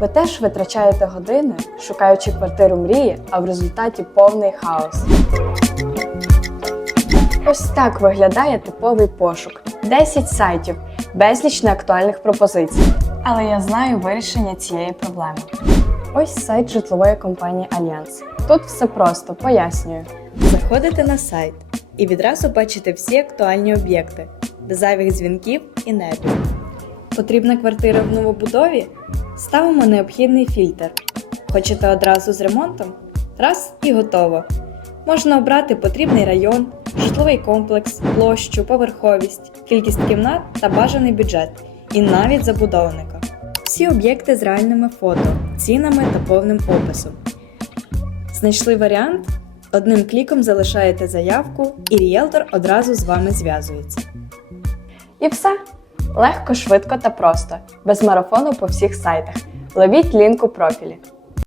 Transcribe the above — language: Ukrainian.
Ви теж витрачаєте години, шукаючи квартиру мрії, а в результаті повний хаос. Ось так виглядає типовий пошук: 10 сайтів, безліч неактуальних пропозицій. Але я знаю вирішення цієї проблеми. Ось сайт житлової компанії Альянс. Тут все просто, пояснюю. Заходите на сайт і відразу бачите всі актуальні об'єкти, без зайвих дзвінків і нервів. Потрібна квартира в новобудові? Ставимо необхідний фільтр. Хочете одразу з ремонтом? Раз і готово. Можна обрати потрібний район, житловий комплекс, площу, поверховість, кількість кімнат та бажаний бюджет, і навіть забудовника. Всі об'єкти з реальними фото, цінами та повним описом. Знайшли варіант? Одним кліком залишаєте заявку, і ріелтор одразу з вами зв'язується. І все. Легко, швидко та просто, без марафону по всіх сайтах. Ловіть лінк у профілі.